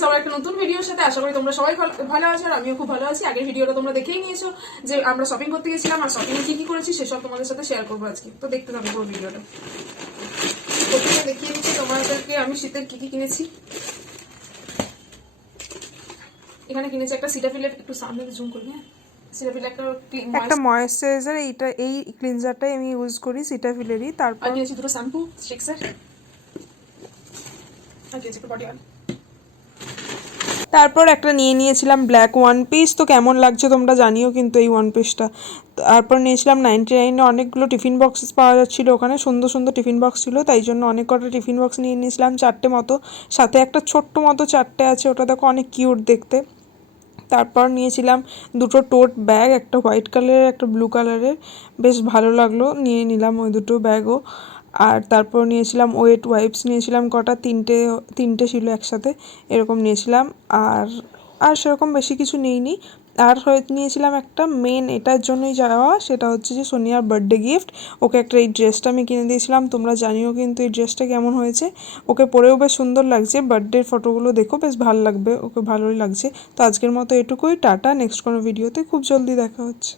সবার একটা নতুন ভিডিওর সাথে আশা করি তোমরা সবাই ভালো আছো আর আমিও খুব ভালো আছি। আগের ভিডিওটা তোমরা দেখেই নিয়েছো যে আমরা শপিং করতে গেছিলাম আর শপিং এ কি কি করেছি সেসব তোমাদের সাথে শেয়ার করবো আজকে। তো দেখতে থাকো পুরো ভিডিওটা। প্রথমে দেখিয়ে দিচ্ছি তোমাদেরকে আমি শীতের কি কি কিনেছি। এখানে কিনেছি একটা সিটাফিলের, একটু সামনে জুম করবি, হ্যাঁ, সিটাফিলের একটা ময়েশ্চারাইজার, এই ক্লিনজারটাই আমি ইউজ করি সিটাফিলেরই। তারপর কিনেছি দুটো শ্যাম্পু স্ট্রিক্সের, আর কিনেছি একটু বডি অয়েল। তারপর একটা নিয়ে নিয়েছিলাম ব্ল্যাক ওয়ান পিস। তো কেমন লাগছে তোমরা জানিও কিন্তু এই ওয়ান পিসটা। তারপর নিয়েছিলাম 99-এ অনেকগুলো টিফিন বক্স পাওয়া যাচ্ছিলো ওখানে, সুন্দর সুন্দর টিফিন বক্স ছিল, তাই জন্য অনেক কটা টিফিন বক্স নিয়ে নিয়েছিলাম, 4টে মতো। সাথে একটা ছোট্ট মতো 4টে আছে, ওটা দেখো অনেক কিউট দেখতে। তারপর নিয়েছিলাম দুটো টোট ব্যাগ, একটা হোয়াইট কালারের একটা ব্লু কালারের, বেশ ভালো লাগলো, নিয়ে নিলাম ওই দুটো ব্যাগও। আর তারপর নিয়েছিলাম ওয়েট ওয়াইপস নিয়েছিলাম কটা, তিনটে তিনটে ছিল একসাথে, এরকম নিয়েছিলাম। আর আর সেরকম বেশি কিছু নিইনি। আর নিয়েছিলাম একটা মেন এটার জন্যই যাওয়া, সেটা হচ্ছে যে সোনিয়ার বার্থডে গিফট। ওকে একটা এই ড্রেসটা আমি কিনে দিয়েছিলাম, তোমরা জানিও কিন্তু এই ড্রেসটা কেমন হয়েছে। ওকে পরেও বেশ সুন্দর লাগছে, বার্থডের ফটোগুলো দেখো বেশ ভালো লাগবে, ওকে ভালোই লাগছে। তো আজকের মতো এটুকুই, টাটা। নেক্সট কোনো ভিডিওতে খুব জলদি দেখা হচ্ছে।